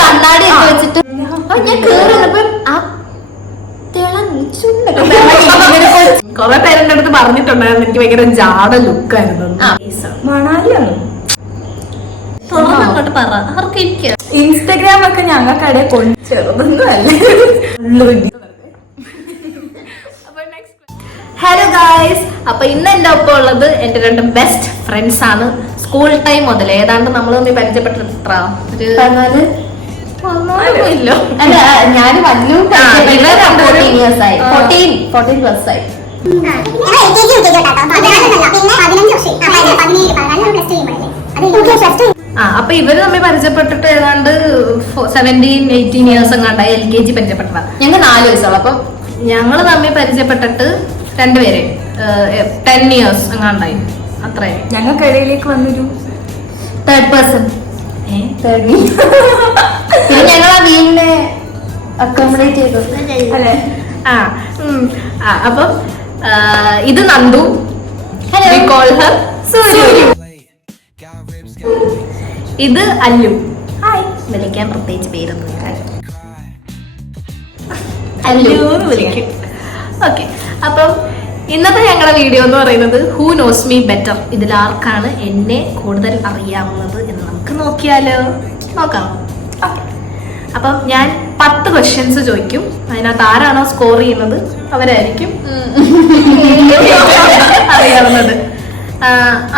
കണ്ണാടി ഒക്കെ വെച്ചിട്ട് ഞാൻ കേറിയപ്പോ കൊറേ പേരെന്റെ അടുത്ത് പറഞ്ഞിട്ടുണ്ടായിരുന്നു എനിക്ക് ഭയങ്കര ജാട ലുക്കായിരുന്നു. മണാലിയാണ് ഇൻസ്റ്റഗ്രാം ഒക്കെ ഞങ്ങൾക്കടെ കൊണ്ട് ചെറുതൊന്നും അല്ലേ. ഹലോ ഗായ്സ്, അപ്പൊ ഇന്ന് എന്റെ ഒപ്പം ഉള്ളത് എന്റെ രണ്ട് ബെസ്റ്റ് ഫ്രണ്ട്സ് ആണ്. സ്കൂൾ ടൈം മുതൽ ഏതാണ്ട് നമ്മൾ തമ്മിൽ പരിചയപ്പെട്ടിട്ടാ അല്ല ഞാൻ വല്ലു 14 ആയി. അപ്പൊ ഇവര് തമ്മിൽ പരിചയപ്പെട്ടിട്ട് ഏതാണ്ട് 17-18 ഇയേഴ്സ് എങ്ങാണ്ടായി. LKG പരിചയപ്പെട്ടതാ. ഞങ്ങൾ 4 വയസ്സുള്ള. അപ്പൊ ഞങ്ങള് തമ്മിൽ പരിചയപ്പെട്ടിട്ട് രണ്ടുപേരെ 10 ഇയേഴ്സ് എങ്ങാണ്ടായി. അത്രയും ഞങ്ങൾക്കിടയിലേക്ക് വന്നൊരു തേർഡ് പേഴ്സൺ. പിന്നെ ഞങ്ങൾ ആ വീടിനെ അക്കോമഡേറ്റ് ചെയ്തു അല്ലേ. അപ്പം ഇത് Nandu. We call her Suryu. ഇത് അല്ലു. ഹായ്. വിളിക്കാൻ പ്രത്യേകിച്ച് പേരൊന്നും അല്ലു എന്ന് വിളിക്കും. ഓക്കെ, അപ്പം ഇന്നത്തെ ഞങ്ങളുടെ വീഡിയോ എന്ന് പറയുന്നത് ഹൂ നോസ് മീ ബെറ്റർ. ഇതിൽ ആർക്കാണ് എന്നെ കൂടുതൽ അറിയാവുന്നത് എന്ന് നമുക്ക് നോക്കാം. അപ്പം ഞാൻ 10 ക്വസ്റ്റ്യൻസ് ചോദിക്കും. അതിനകത്ത് ആരാണോ സ്കോർ ചെയ്യുന്നത് അവരായിരിക്കും അറിയാവുന്നത്.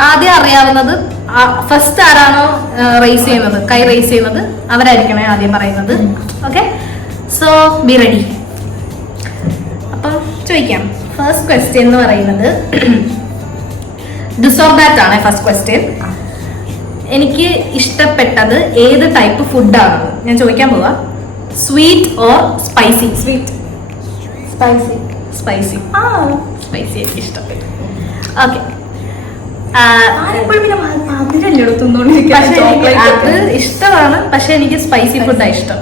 ആദ്യം അറിയാവുന്നത് ഫസ്റ്റ് ആരാണോ കൈ റേസ് ചെയ്യുന്നത് അവരായിരിക്കണേ ആദ്യം പറയുന്നത്. Okay, so be ready. അപ്പം ചോദിക്കാം. ഫസ്റ്റ് ക്വസ്റ്റ്യൻ എന്ന് പറയുന്നത് ദിസ് ഓർ ദാറ്റ് ആണ്. ഫസ്റ്റ് ക്വസ്റ്റ്യൻ, എനിക്ക് ഇഷ്ടപ്പെട്ടത് ഏത് ടൈപ്പ് ഫുഡാണ് ഞാൻ ചോദിക്കാൻ പോവാ. Sweet or spicy? സ്പൈസി എനിക്ക് ഇഷ്ടപ്പെട്ടു. ഓക്കെ, അത് ഇഷ്ടമാണ്, പക്ഷെ എനിക്ക് സ്പൈസി ഫുഡാണ് ഇഷ്ടം.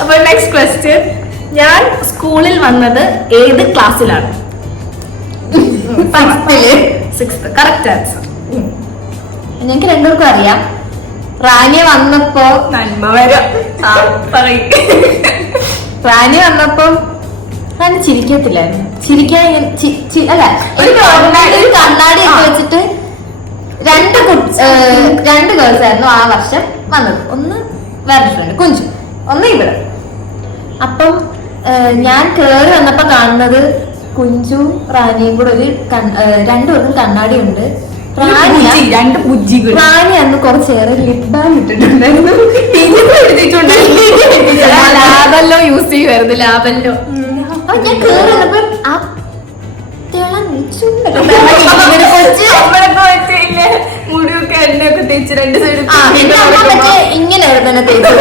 അപ്പൊ നെക്സ്റ്റ് ക്വസ്റ്റ്യൻ, ഞാൻ സ്കൂളിൽ വന്നത് ഏത് ക്ലാസ്സിലാണ്? 6th. Correct answer. ഞങ്ങക്ക് രണ്ടുപേർക്കും അറിയാം. റാനി വന്നപ്പോ റാനി റാനി ചിരിക്കത്തില്ലായിരുന്നു. ചിരിക്കാൻ അല്ല, ഒരു കണ്ണാടി ഒക്കെ വെച്ചിട്ട് രണ്ട് ഗേൾസ് ആയിരുന്നു ആ വർഷം വന്നത്. ഒന്ന് വേറെ ഫ്രണ്ട് കുഞ്ചു, ഒന്ന് ഇവിടെ. അപ്പം ഞാൻ കേറി വന്നപ്പോ കാണുന്നത് കുഞ്ചു റാനിയും കൂടെ രണ്ടുപേർക്കും കണ്ണാടി ഉണ്ട്. റാണി അന്ന് കുറച്ചേറെ ലിപ് ബാം ഇട്ടിട്ടുണ്ടായിരുന്നു. ലാബല്ലോ യൂസ് ചെയ്യുമായിരുന്നു. ലാബല്ലോ ഞാൻ കേറി വന്നപ്പോ മുടിയൊക്കെ എണ്ണയൊക്കെ തേച്ച് 2 സൈഡ് ഇങ്ങനെ തന്നെ തേച്ചു.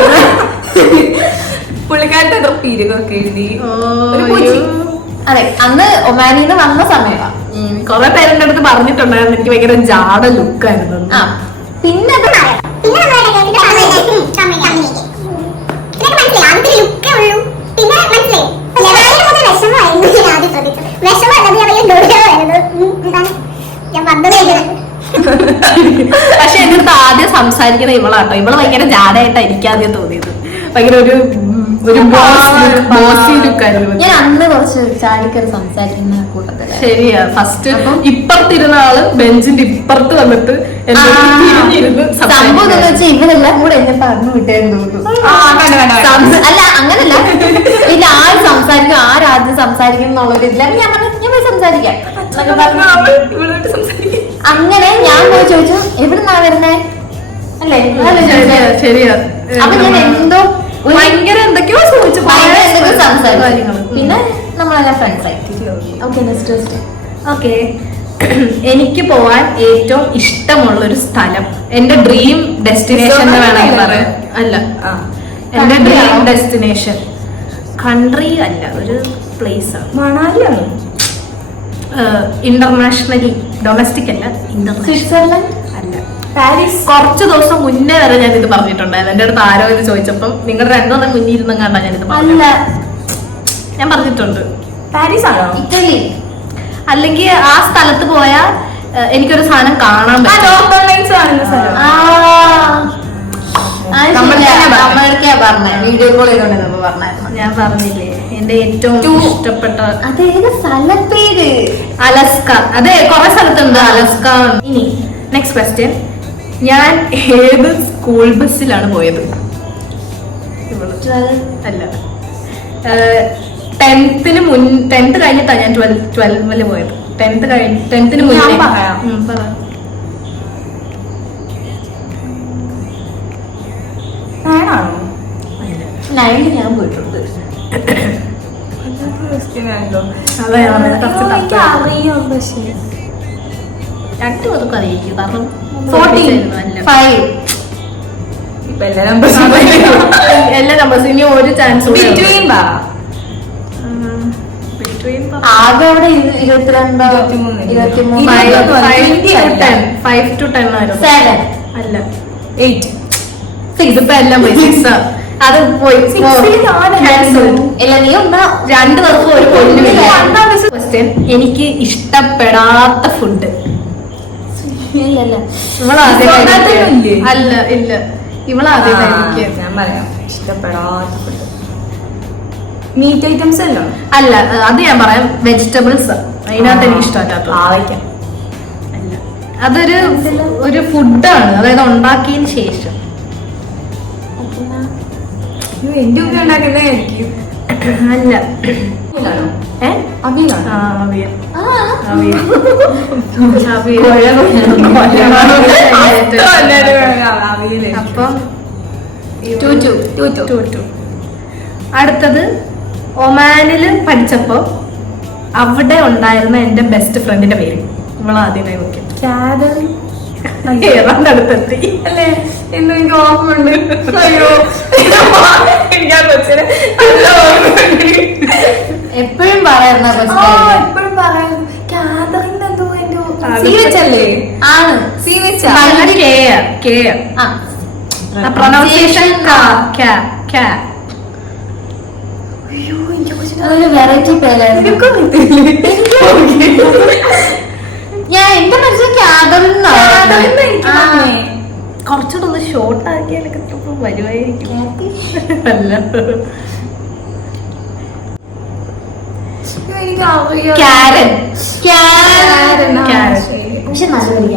പുള്ളിക്കാരുടെ പീരുകൊക്കെ എഴുതി. അതെ, അന്ന് ഒമാനിന്ന് വന്ന സമയമാണ്. കൊറേ പേരെന്റെ അടുത്ത് പറഞ്ഞിട്ടുണ്ടായിരുന്നു എനിക്ക് ഭയങ്കര ജാട ലുക്കായിരുന്നു. പിന്നെ പക്ഷെ എന്റെ അടുത്ത് ആദ്യം സംസാരിക്കുന്ന ഇവളാട്ടോ. ഇവള് ഭയങ്കര ജാടയായിട്ടാ എനിക്ക് ആദ്യം തോന്നിയത്. ഭയങ്കര ഒരു ബോസി ലുക്കായിരുന്നു. ഞാൻ അന്ന് കുറച്ച് ചാടിക്കറി സംസാരിക്കുന്ന കൂട്ടത്തില്. ശരിയാ. ഫസ്റ്റ് ഇപ്പുറത്തിരുന്ന ആള് ബെഞ്ചിന്റെ ഇപ്പുറത്ത് വന്നിട്ട് സംഭവം എന്ന് വെച്ചാൽ ഇവരെല്ലാം കൂടെ എന്നെ പറഞ്ഞു വിട്ടേന്ന് തോന്നുന്നു. അല്ല, അങ്ങനല്ല. ഇല്ല, ആര് സംസാരിക്കും, ആരാദ്യം സംസാരിക്കും എന്നുള്ളൊരില്ല. ഞാൻ പോയി സംസാരിക്കാം. അങ്ങനെ ഞാൻ പോയി ചോദിച്ചു എവിടുന്നാ വരുന്നേ അല്ലേ. ശരിയാ. അപ്പൊ ഞാൻ എന്തോ ഭയങ്കര എന്തൊക്കെയോ ചോദിച്ചു, സംസാരിക്കും. പിന്നെ നമ്മളെല്ലാം ഫ്രണ്ട്സ് ആയി. ഓക്കെ, എനിക്ക് പോവാൻ ഏറ്റവും ഇഷ്ടമുള്ളൊരു സ്ഥലം, എന്റെ ഡ്രീം ഡെസ്റ്റിനേഷൻ എന്ന് വേണമെങ്കിൽ പറയാം. അല്ല, എന്റെ ഡ്രീം ഡെസ്റ്റിനേഷൻ കൺട്രി അല്ല, ഒരു പ്ലേസ് ആണ്. മണാലിയാണ്. ഇന്റർനാഷണലി, ഡൊമസ്റ്റിക് അല്ല, സ്വിറ്റ്സർലൻഡ് അല്ല, പാരീസ്. കുറച്ച് ദിവസം മുന്നേ വരെ ഞാൻ ഇത് പറഞ്ഞിട്ടുണ്ടായിരുന്നു. എന്റെ അടുത്ത് ആരോ ഇത് ചോദിച്ചപ്പം നിങ്ങളുടെ 2 ദിവസം മുന്നേ ഇരുന്നും കണ്ടാ ഞാൻ ഇത് ഞാൻ പറഞ്ഞിട്ടുണ്ട്. പാരീസ് ആണോ? ഇറ്റലി. അല്ലെങ്കിൽ ആ സ്ഥലത്ത് പോയാൽ എനിക്കൊരു സാധനം കാണാൻ പറ്റും. നമ്മളൊക്കെയാ പറഞ്ഞ വീഡിയോ കോൾ ചെയ്തോണ്ട് പറഞ്ഞായിരുന്നു. ഞാൻ പറഞ്ഞില്ലേ എന്റെ ഏറ്റവും ഇഷ്ടപ്പെട്ട അതേത് സ്ഥലപ്പേര്? അലസ്ക. അതെ, കുറെ സ്ഥലത്തുണ്ട് അലസ്ക. ഇനി നെക്സ്റ്റ് ക്വസ്റ്റ്യൻ, ഞാൻ ഏത് സ്കൂൾ ബസ്സിലാണ് പോയത്? അല്ല, 10th കഴിഞ്ഞിട്ടാണ് ഞാൻ 12th പോയത്. 10th മുന്നേ. പറ. 9 ഞാൻ പോയിട്ടുണ്ട്. അതെ, രണ്ടു പേർക്കും അറിയിക്കും, കാരണം 5 എല്ലാ നമ്പേഴ്സും. ഇനി ഒരു ചാൻസ് ആകെ അവിടെ 22, 23, 5 to 10 ആയിരുന്നു. 7 അല്ല 8. ഇതിപ്പോ എല്ലാം പോയി. 6 അത് പോയി. ഇല്ല, നീ ഉണ്ടാ 2 പേർക്കും ഒരു പൊന്നു. ക്വസ്റ്റ്യൻ, എനിക്ക് ഇഷ്ടപ്പെടാത്ത ഫുഡ്. അല്ല, ഇല്ല, ഇവളാദ്യം ഞാൻ പറയാം. ഇഷ്ടപ്പെടാത്ത ഫുഡ് മീറ്റ് ഐറ്റംസ് അല്ലോ? അല്ല, അത് ഞാൻ പറയാം. വെജിറ്റബിൾസ് അതിനകത്ത് എനിക്ക് ഇഷ്ടമല്ലാത്ത. അല്ല, അതൊരു ഫുഡാണ്, അതായത് ഉണ്ടാക്കിയതിന് ശേഷം. എന്റെ ഒക്കെ ഉണ്ടാക്കുന്നതായിരിക്കും. അല്ല, അപ്പം അടുത്തത്, ഒമാനില് പഠിച്ചപ്പോ അവിടെ ഉണ്ടായിരുന്ന എന്റെ ബെസ്റ്റ് ഫ്രണ്ടിന്റെ പേര്. നമ്മളാദ്യമായി നോക്കി ഏതാണ്ട് അടുത്തെത്തി അല്ലേ എന്ന് എനിക്ക് ഓർമ്മയുണ്ട്. എപ്പോഴും പറയുന്ന എപ്പോഴും പറയാം. കാതറിന്റെ എന്തോ ആണ്. പ്രൊനൗൺസിയേഷൻ അതൊരു വെറൈറ്റി പേരായിരുന്നു. ഞാൻ എന്റെ മനസ്സിൽ കുറച്ചുകൂടെ ഒന്ന് ഷോർട്ട് ആക്കിയാലൊക്കെ വരുമായിരിക്കും. അല്ല, കാരൻ. പക്ഷെ നല്ലൊരു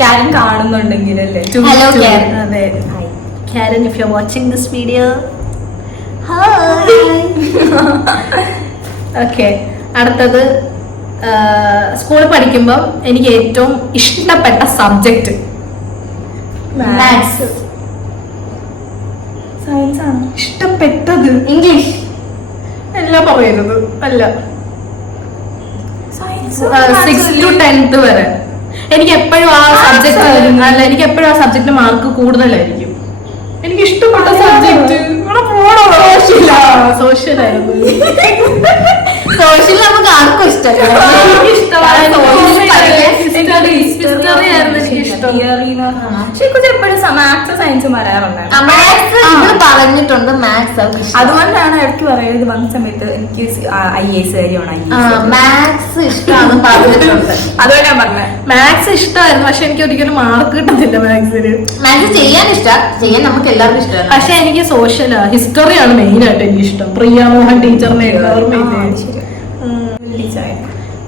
കാരൻ കാണുന്നുണ്ടെങ്കിലല്ലേ. ഹലോ കാരൻ. അതെ, Karen, if you're watching this video, hi. Okay, അടുത്തത്, സ്കൂളിൽ പഠിക്കുമ്പോൾ എനിക്ക് ഏറ്റവും ഇഷ്ടപ്പെട്ട സബ്ജക്ട്. മാത്സ്. സയൻസ് ആണ് ഇഷ്ടപ്പെട്ടത്. ഇംഗ്ലീഷ്. എല്ലാം പറയരുത്. അല്ല, 6 to 10th വരെ എനിക്ക് എപ്പോഴും ആ സബ്ജക്ട്. അല്ല, എനിക്ക് എപ്പോഴും ആ സബ്ജക്ട് മാർക്ക് കൂടുതലായിരിക്കും. എനിക്ക് ഇഷ്ടപ്പെട്ട സബ്ജക്ട് സോഷ്യലായിരുന്നു. സോഷ്യൽ നമുക്ക് ആർക്കും ഇഷ്ടമല്ല. പറഞ്ഞിട്ടുണ്ട് മാത്സ്. അതുകൊണ്ടാണ് ഇടയ്ക്ക് പറയുന്നത് വന്ന സമയത്ത് എനിക്ക് IAS കാര്യമാണ്. മാത്സ് ഇഷ്ടമാണ് പറഞ്ഞിട്ടുണ്ട്. അതുകൊണ്ട് ഞാൻ പറഞ്ഞത് മാത്സ് ഇഷ്ടമായിരുന്നു, പക്ഷെ എനിക്ക് ഒരിക്കലും മാർക്ക് കിട്ടുന്നില്ല മാത്സിന്. മാത്സ് ചെയ്യാൻ ചെയ്യാൻ നമുക്ക് എല്ലാവർക്കും ഇഷ്ടമാണ്. പക്ഷെ എനിക്ക് സോഷ്യൽ ഹിസ്റ്ററിയാണ് മെയിൻ ആയിട്ട് എനിക്ക് ഇഷ്ടം. പ്രിയ മോഹൻ ടീച്ചറിനെ ഓർമ്മയില്ലേ?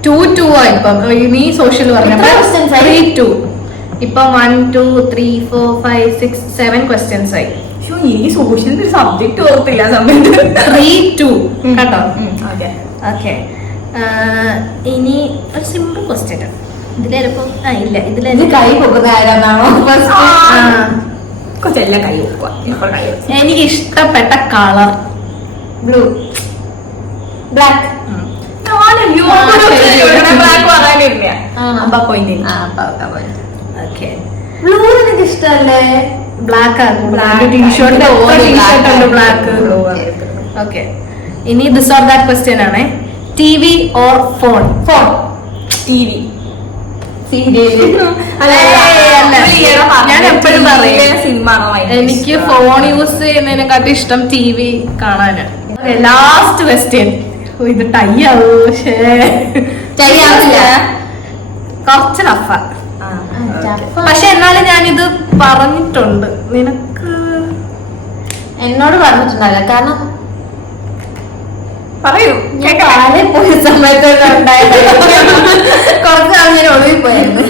2-2 ഇപ്പം നീ സോഷ്യൽ പറഞ്ഞപ്പോ 3-2. ഇപ്പൊ 1, 2, 3, 4, 5, 6, 7 ക്വസ്റ്റ്യൻസ് ആയി. എനിക്ക് സോഷ്യൽ സബ്ജക്ട് ഓർത്തില്ല സമയത്ത്. 3-2 കേട്ടോ. ഓക്കെ, ഇനി ഒരു സിമ്പിൾ ക്വസ്റ്റ്യൻ. ഇതിലിപ്പം ഇല്ല, ഇത് കൈ പോകുന്ന ആരാണോ? കൊച്ചെല്ലാം കൈ വെക്കുക. എനിക്ക് ഇഷ്ടപ്പെട്ട കളർ ബ്ലൂ, ബ്ലാക്ക്. ബ്ലൂ എനിക്ക് ഇഷ്ടല്ലേ? ബ്ലാക്ക് ടീഷർട്ട് ഉണ്ട് ബ്ലാക്ക്. ഓക്കെ, ഇനി ദിസ് ഓർ ദാറ്റ് ക്വസ്റ്റ്യൻ ആണ്. TV or phone? Phone. TV. ഞാൻ എപ്പോഴും പറയും എനിക്ക് ഫോൺ യൂസ് ചെയ്യുന്നതിനെക്കാട്ടും ഇഷ്ടം TV കാണാനാണ്. Last question. ഇത് ടൈ ആവൂ. കുറച്ച് ടഫാ. പക്ഷെ എന്നാലും ഞാനിത് പറഞ്ഞിട്ടുണ്ട് നിനക്ക്. എന്നോട് പറഞ്ഞിട്ടുണ്ടാവില്ല, കാരണം പറയൂ. ഞാൻ പാലയിൽ പോയ സമയത്ത് കുറച്ച് നാൾ ഞാൻ ഒളിവിൽ പോയായിരുന്നു.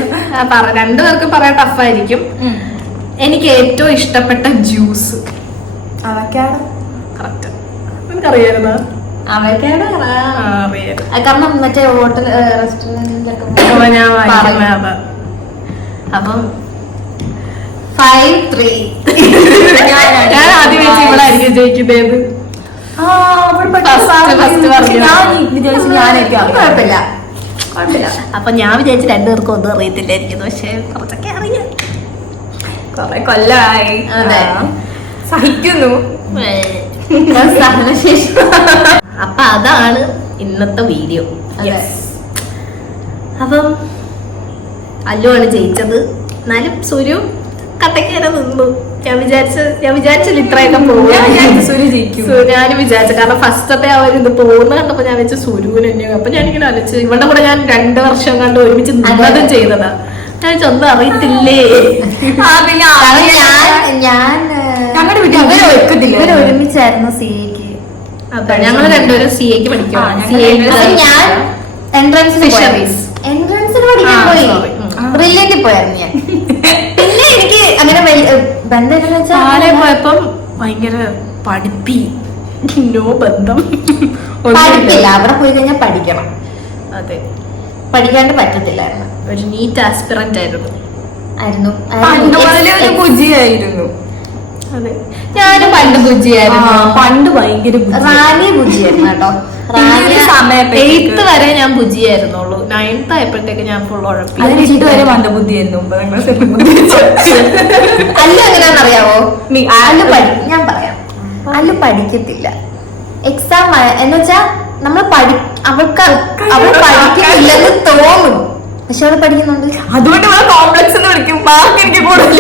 രണ്ടുപേർക്കും പറയാൻ ടഫായിരിക്കും. എനിക്ക് ഏറ്റവും ഇഷ്ടപ്പെട്ട ജ്യൂസ് അവക്കാണ് കറക്റ്റ്. നിനക്കറിയായിരുന്നോ? അവയ്ക്കാണ് കാരണം മറ്റേ ഹോട്ടൽ റെസ്റ്റോറന്റിലൊക്കെ ഞാൻ വായിക്കുന്നത്. അപ്പം 5-3 ഞാൻ ആദ്യം വെച്ച് ഇവിടെ ആയിരിക്കും ജയിക്കുന്നത്. കുഴപ്പമില്ല. അപ്പൊ ഞാൻ വിചാരിച്ചു രണ്ടുപേർക്കും ഒന്നും അറിയത്തില്ലായിരിക്കുന്നു, പക്ഷെ കുറച്ചൊക്കെ അറിയാം. കൊറേ കൊല്ലായി. അതെ. സഹിക്കുന്നു. സഹനശേഷി. അപ്പൊ അതാണ് ഇന്നത്തെ വീഡിയോ. Yes. അപ്പം അല്ലുവാണ് ജയിച്ചത്. എന്നാലും സുരു കട്ടക്കേറെ നിന്നു. ഞാൻ വിചാരിച്ചില്ല ഇത്രയൊക്കെ പോകും. ഞാനും വിചാരിച്ചു, കാരണം ഫസ്റ്റത്തെ അവരിത് പോകുന്ന കണ്ടപ്പോ ഞാൻ വെച്ച് സുരുവിന് തന്നെയാണ്. അപ്പൊ ഞാനിങ്ങനെ ആലോചിച്ചു, ഇവരുടെ കൂടെ ഞാൻ 2 വർഷം കണ്ട് ഒരുമിച്ച് നിന്നതും ചെയ്തതാ. ഞാൻ ഒന്നും അറിയത്തില്ലേ. ഞങ്ങളുടെ വീട്ടിൽ ഇവര് ഒരുമിച്ചായിരുന്നു സിഎക്ക്. ഞങ്ങൾ രണ്ടുപേരും സിഎക്ക് പഠിക്കുകയാണ്. ഞാൻ എൻട്രൻസ് ഫിഷറീസ് എൻട്രൻസിന് പഠിക്കാൻ പോയി. ബ്രില്യന്റിൽ പോയായിരുന്നു ഞാൻ. പിന്നെ എനിക്ക് അങ്ങനെ ബന്ധം പാലെ പോയപ്പം ഭയങ്കര പഠിപ്പി, നോ ബന്ധം പഠിപ്പില്ല. അവിടെ പോയി കഴിഞ്ഞാൽ പഠിക്കണം. അതെ, പഠിക്കാണ്ട് പറ്റത്തില്ലായിരുന്നു. ഒരു നീറ്റ് ആസ്പിറന്റ് ആയിരുന്നു. ബുജിയായിരുന്നു. അതെ, ഞാനും പണ്ട് ബുജിയായിരുന്നു. പണ്ട് ഭയങ്കര റാണി ബുജിയായിരുന്നു കേട്ടോ. എയ്ത്ത് വരെ ഞാൻ ബുജിയായിരുന്നുള്ളൂ. 9th ആയപ്പോഴത്തേക്ക് ഞാൻ ഫുൾ ഉഴപ്പി. വരെ മന്ദബുദ്ധിയായിരുന്നു. അല്ല എങ്ങനെയാണെന്നറിയാവോ? ഞാൻ പറയാം, അല്ല പഠിക്കത്തില്ല. എക്സാം എന്നുവെച്ചാ നമ്മൾ അവൾക്ക് അവൾ പഠിക്കുന്നില്ലെന്ന് തോന്നും, പക്ഷെ അവൾ പഠിക്കുന്നുണ്ട്. അതുകൊണ്ട് കോംപ്ലക്സ് എന്ന് വിളിക്കും. മാർക്ക് എനിക്ക് കൂടുതൽ.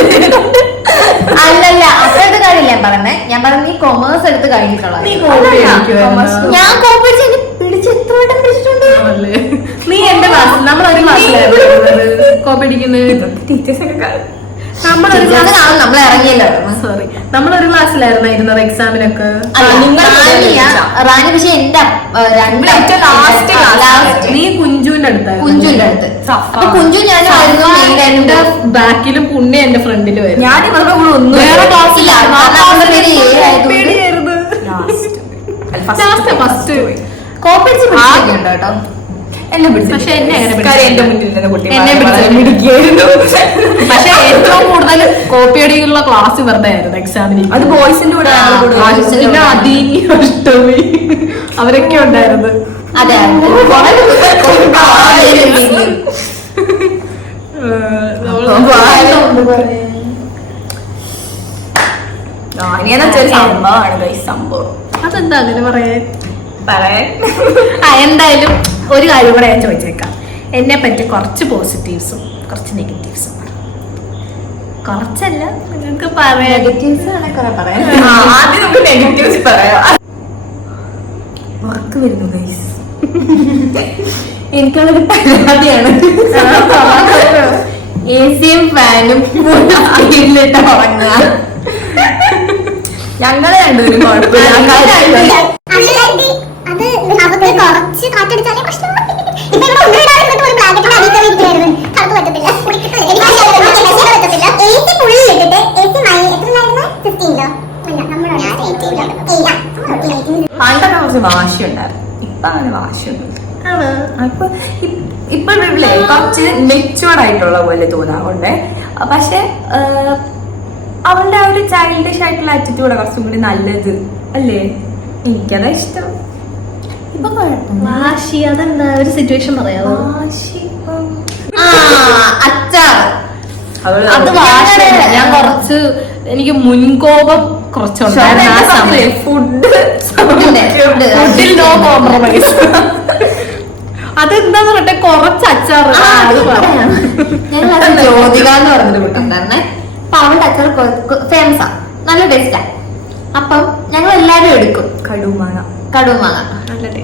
അല്ലല്ല, അപ്പോഴത്തെ കാര്യമില്ല ഞാൻ പറഞ്ഞേ. ഞാൻ പറഞ്ഞ നീ കൊമേഴ്സ് എടുത്ത് കഴിഞ്ഞിട്ടുള്ള. ഞാൻ കോപ്പേഴ്സ് പിടിച്ച് എത്ര വട്ടം പിടിച്ചിട്ടുണ്ട്. നീ എന്റെ ക്ലാസ്, നമ്മളൊരു ക്ലാസ്സിലായിരുന്നു കോപ്പടിക്കുന്നത്. ടീച്ചേഴ്സൊക്കെ നമ്മൾ ഇറങ്ങിയല്ലോ. സോറി, നമ്മളൊരു ക്ലാസ്സിലായിരുന്നു ഇരുന്നത് എക്സാമിനൊക്കെ. റാണി പക്ഷെ എന്റെ നീ കുഞ്ചുവിന്റെ അടുത്തായിരുന്നു. കുഞ്ചുവിന്റെ അടുത്ത്. അപ്പൊ കുഞ്ചു ഞാനായിരുന്നു എന്റെ ബാക്കിലും പുണ്യ എന്റെ ഫ്രണ്ടിലും ആയിരുന്നു. ഞാൻ ഇവരുടെ കൂടെ ഒന്നും വേറെ ക്ലാസ്സില്ല. ഫസ്റ്റ് കോപ്പേഴ്സ് പിടിച്ചിട്ടുണ്ട് കേട്ടോ. പക്ഷെ എന്നെ പക്ഷെ ഏറ്റവും കൂടുതൽ കോപ്പിയടിയുള്ള ക്ലാസ് ഇവരുടെ ആയിരുന്നു എക്സാമിന്. അത് ബോയ്സിന്റെ കൂടെ. പിന്നെ അദീനി, അഷ്ടമി അവരൊക്കെ ഉണ്ടായിരുന്നു. അതെ, സംഭവം. അതെന്താ അങ്ങനെ പറയാൻ? എന്തായാലും ഒരു കാര്യം കൂടെ ഞാൻ ചോദിച്ചേക്കാം. എന്നെ പറ്റി കുറച്ച് പോസിറ്റീവ്സും കുറച്ച് നെഗറ്റീവ്സും. കുറച്ചല്ല, നിങ്ങൾക്ക് പറയാം. നെഗറ്റീവ്സ് പറയാം. ആദ്യം നമുക്ക് നെഗറ്റീവ്സ് പറയാം. വർക്ക് വരുന്നു ഗൈസ്. എനിക്കുള്ളൊരു പരിപാടിയാണ്. AC-യും ഫാനും സ്പീഡിലിട്ട് ഉറങ്ങുക. ഞങ്ങളെ രണ്ടുപേരും കുഴപ്പമില്ല. അത് അവർക്ക് കുറച്ച് കാറ്റടിച്ചാലേ പ്രശ്നം. ഇപ്പൊ ഇവിടെ ഒന്നിടാൻ ഒരു ബ്ലാങ്കറ്റിന്റെ അടിയിൽ കയറിയിരിക്കുകയായിരുന്നു. തണുപ്പ് പറ്റത്തില്ല. AC ഫുള്ളിൽ ഇട്ടിട്ട് AC എത്രയായിരുന്നു? 15 പണ്ടൊക്കെ കുറച്ച് വാശിയുണ്ടായിരുന്നു. ഇപ്പൊ അങ്ങനെ വാശിയൊന്നും. അപ്പൊ ഇപ്പൊ ഇവിടെ കുറച്ച് മെച്ചുവേർഡ് ആയിട്ടുള്ള പോലെ തോന്നാറുണ്ട്. പക്ഷെ അവളുടെ ആ ഒരു ചൈൽഡിഷ് ആയിട്ടുള്ള ആറ്റിറ്റ്യൂഡ് കുറച്ചും കൂടി നല്ലത് അല്ലേ? എനിക്കതാ ഇഷ്ടം. ഇപ്പൊ വാശി അതെന്താ ഒരു സിറ്റുവേഷൻ പറയാമോ? അച്ചാർ അത് വാശിയല്ല. ഞാൻ കുറച്ച് എനിക്ക് മുൻകോപം കുറച്ചുണ്ടായിരുന്നു ആ സമയം. ഫുഡിൽ നോ കോംപ്രമൈസ്. അതെന്താന്ന് പറഞ്ഞെ കുറച്ച് അച്ചാർ. അത് പറയാം. ഞാൻ ജ്യോതിക എന്ന് പറഞ്ഞൊരു കുട്ടുണ്ടായിരുന്നേ. അപ്പൊ അവളുടെ അച്ചാർ ഫേമസാ, നല്ല ടേസ്റ്റാ. അപ്പം ഞങ്ങൾ എല്ലാരും എടുക്കും. കടുമാങ്ങ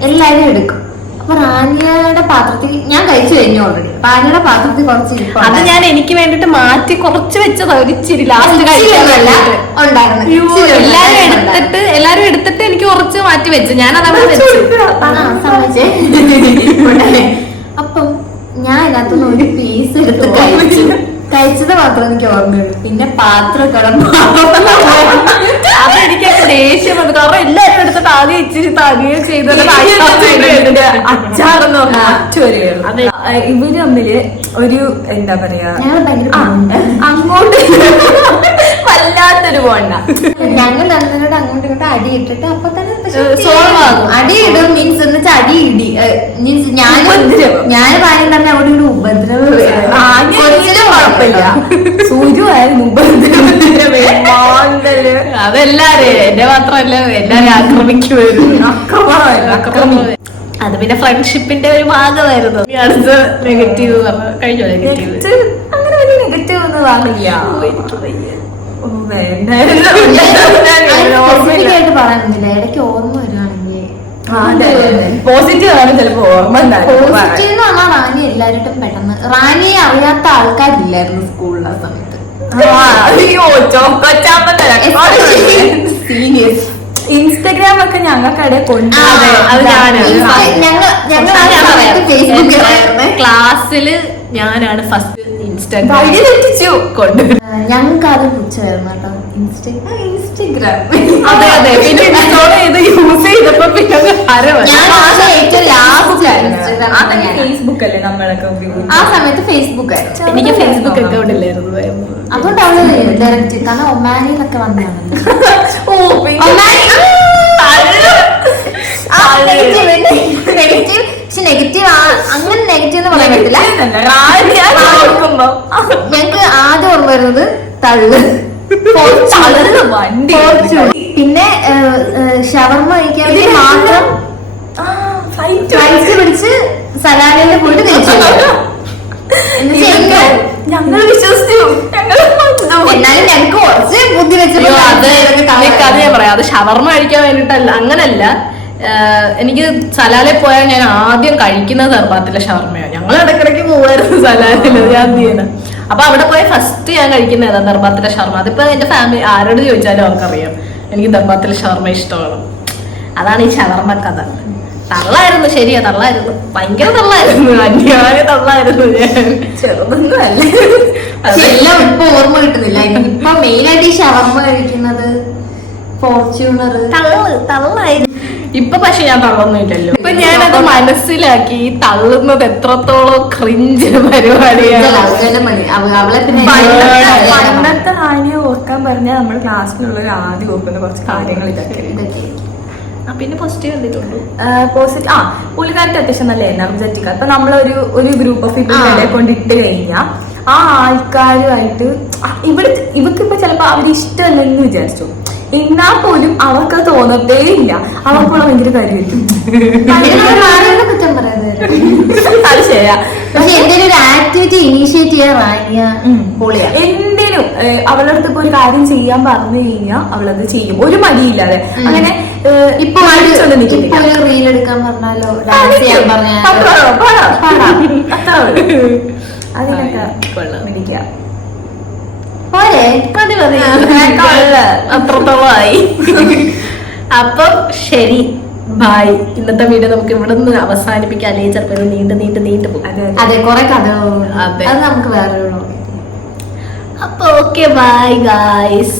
എല്ലാരും എടുക്കും. അപ്പൊ അപ്പൊ റാനിയുടെ പാത്രത്തിൽ ഞാൻ കഴിച്ചു കഴിഞ്ഞു ഓൾറെഡി. റാനിയുടെ പാത്രത്തിൽ കുറച്ച് ഇരിപ്പുണ്ട്. അത് ഞാൻ എനിക്ക് വേണ്ടിട്ട് മാറ്റി കുറച്ച് വെച്ചതാ ഒരു ഇച്ചിരി ലാസ്റ്റ് ഇച്ചിരിയൊന്നുമല്ല, ഉണ്ടായിരുന്നു. എല്ലാരും എടുത്തിട്ട് എനിക്ക് കുറച്ച് മാറ്റി വെച്ചു. ഞാൻ അതവിടെ വെച്ചു. സമ്മതിച്ചേ. അപ്പം ഞാൻ അതിനകത്തുനിന്ന് ഒരു പീസ് എടുത്ത് കഴിച്ചത് മാത്രം എനിക്ക് ഓർമ്മയുള്ളൂ. പിന്നെ പാത്രം കിടന്നു. അതെനിക്ക് ദേഷ്യം വന്നു. കാരണം എല്ലാരും എടുത്തിട്ട് ആദ്യം ഇച്ചിരി തകയും ചെയ്തത് അച്ചാറെന്ന് പറഞ്ഞ ഇവര് തമ്മില് ഒരു എന്താ പറയാ ഞങ്ങൾ ഭയങ്കര അങ്ങോട്ട് വല്ലാത്തൊരു പോണ്ട. ഞങ്ങൾ രണ്ടുപേരുടെ അങ്ങോട്ടും ഇങ്ങോട്ടും അടി ഇട്ടിട്ട് അപ്പൊ തന്നെ solve ആകും. അടി ഇടും മീൻസ് എന്ന് വെച്ചാൽ അടി ഇടി മീൻസ് ഞാൻ പായം തന്നെ അവിടെ ഒരു ഉപദ്രവം. കൊച്ചിനും കുഴപ്പമില്ല, സൂര്യമായിരുന്നു അതെല്ലാരും എന്നെ മാത്രമല്ല എല്ലാരും ആക്രമിക്കുമായിരുന്നു. അത് പിന്നെ ഫ്രണ്ട്ഷിപ്പിന്റെ ഒരു ഭാഗമായിരുന്നു. അടുത്ത നെഗറ്റീവ് കഴിഞ്ഞോ? നെഗറ്റീവ് അങ്ങനെ വലിയ നെഗറ്റീവ് ഒന്നും വാങ്ങില്ല. സ്പെസിഫിക് ആയിട്ട് പറയാനൊന്നുമില്ല. ഇടയ്ക്ക് ഓർമ്മ വരുവാണെങ്കിൽ പോസിറ്റീവ് ആണ് ചിലപ്പോ ഓർമ്മ. പോസിറ്റീവ് എന്ന് പറഞ്ഞാൽ റാണി എല്ലാവരും പെട്ടെന്ന് റാണിയെ അറിയാത്ത ആൾക്കാരില്ലായിരുന്നു സ്കൂളിൽ ആ സമയത്ത്. ഇൻസ്റ്റഗ്രാം ഒക്കെ ഞങ്ങൾക്കിടെ ക്ലാസ്സില് ഞാനാണ് ഫസ്റ്റ് ഇൻസ്റ്റാഗ്രാം ഞങ്ങൾക്ക് അത് പുച്ഛമായിരുന്നു കേട്ടോ. ഇൻസ്റ്റഗ്രാം അതെ അതെ. പിന്നെ ഇൻസ്റ്റോൾ ചെയ്ത് യൂസ് ചെയ്തപ്പോ പിന്നെ ഫേസ്ബുക്ക് അല്ലേ നമ്മളൊക്കെ ഉപയോഗിക്കുന്നത്. ആ സമയത്ത് ഫേസ്ബുക്ക് ആയിരുന്നു. എനിക്ക് ഫേസ്ബുക്ക് അക്കൗണ്ട് ഇല്ലായിരുന്നു. അതുകൊണ്ട് അവള് ഡയറക്റ്റ് കാരണം ഒമാനിയിലൊക്കെ വന്നതാണല്ലോ. പക്ഷെ നെഗറ്റീവ് അങ്ങനെ നെഗറ്റീവ് എന്ന് പറയാൻ പറ്റില്ല. ഞങ്ങക്ക് ആദ്യം ഓർമ്മ വരുന്നത് തള്ളു വണ്ടി. പിന്നെ ഷവർമ്മ കഴിക്കാൻ വേണ്ടി മാത്രം ഫ്ലൈറ്റ് പിടിച്ച് സലാലയിൽ പോയിട്ട് തിരിച്ചു. ഞങ്ങൾ വിശ്വസിച്ചു. എന്നാലും ഞങ്ങൾക്ക് കുറച്ച് ബുദ്ധി വെച്ചപ്പോ കഥ ഞാൻ പറയാം. അത് ഷവർമ്മ കഴിക്കാൻ വേണ്ടിട്ടല്ല, അങ്ങനല്ല. എനിക്ക് സലാലയിൽ പോയാൽ ഞാൻ ആദ്യം കഴിക്കുന്നത് ദർബാത്തിലെ ഷവർമ്മയാണ്. ഞങ്ങൾ ഇടയ്ക്കിടയ്ക്ക് പോവായിരുന്നു സലാലയിൽ. ഞാൻ എന്ത് ചെയ്യണം. അപ്പൊ അവിടെ പോയ ഫസ്റ്റ് ഞാൻ കഴിക്കുന്നത് ഏതാ? ദർബാത്തിലെ ഷവർമ്മ. അതിപ്പോ എന്റെ ഫാമിലി ആരോട് ചോദിച്ചാലും അവർക്കറിയാം എനിക്ക് ദർബാത്തിലെ ഷവർമ്മ ഇഷ്ടമാണ്. അതാണ് ഈ ഷവർമ്മ കഥ. തള്ളായിരുന്നു, ശരിയാ, തള്ളായിരുന്നു, ഭയങ്കര തള്ളായിരുന്നു, അന്യായ തള്ളായിരുന്നു. ഞാൻ ചെറുതൊന്നും അല്ല. അതെല്ലാം ഇപ്പൊ ഓർമ്മ കിട്ടുന്നില്ല. ഇപ്പൊ മെയിൻ ആയിട്ട് ഈ ഷവർമ്മ കഴിക്കുന്നത് ഫോർച്യൂണർ തള്ളായിരുന്നു. ഇപ്പൊ പക്ഷെ ഞാൻ തള്ളൊന്നുമില്ലല്ലോ. ഇപ്പൊ ഞാനത് മനസ്സിലാക്കി ഈ തള്ളുന്നത് എത്രത്തോളം ക്രിഞ്ച് പരിപാടിയാണ്. അവളെ പിന്നെ പണ്ടത്തെ ഹാനിയെ ഓർക്കാൻ പറഞ്ഞാൽ നമ്മുടെ ക്ലാസ്സിലുള്ള ആദ്യം ഓർക്കുന്ന കുറച്ച് കാര്യങ്ങൾ ഇതൊക്കെ. പിന്നെ പോസിറ്റീവ് എന്തിട്ടുള്ളൂ? പോസിറ്റീവ് പുള്ളിക്കാരത്തെ അത്യാവശ്യം നല്ല എനർജറ്റിക്. അപ്പൊ നമ്മളൊരു ഗ്രൂപ്പ് ഓഫ് പീപ്പിളിനെ കൊണ്ടിട്ട് കഴിഞ്ഞാൽ ആ ആൾക്കാരുമായിട്ട് ഇവക്കിപ്പോ ചിലപ്പോ അവര് ഇഷ്ടമല്ലെന്ന് വിചാരിച്ചു, എന്നാ പോലും അവർക്ക് തോന്നത്തേ ഇല്ല. അവർക്കുള്ള ഭയങ്കര കാര്യമായിരിക്കും. കുറ്റം പറയുന്നത് അത് ശരിയാ. പക്ഷെ എന്തെങ്കിലും ഒരു ആക്ടിവിറ്റി ഇനീഷ്യേറ്റ് ചെയ്യാൻ റാണിയ പൊളിയാ. എന്തിനും അവളുടെ അടുത്ത് ഇപ്പൊ ഒരു കാര്യം ചെയ്യാൻ പറഞ്ഞു കഴിഞ്ഞാൽ അവളത് ചെയ്യും, ഒരു മടിയില്ലാതെ. അങ്ങനെ ഇപ്പൊ റീൽ എടുക്കാൻ പറഞ്ഞാലോ ഡാൻസ് ചെയ്യാൻ പറഞ്ഞാലോ അതിനൊക്കെ പിടിക്കാം. അത്രത്തോളമായി. അപ്പം ശരി, ബായ്. ഇന്നത്തെ വീഡിയോ നമുക്ക് ഇവിടെ നിന്ന് അവസാനിപ്പിക്കാം. അല്ലെങ്കിൽ ചിലപ്പോൾ നീണ്ടു പോകും. അതെ, കുറെ കഥകളുണ്ട്. അത് നമുക്ക് വേറെ. അപ്പൊ ഓക്കെ, ബൈ ഗായ്സ്.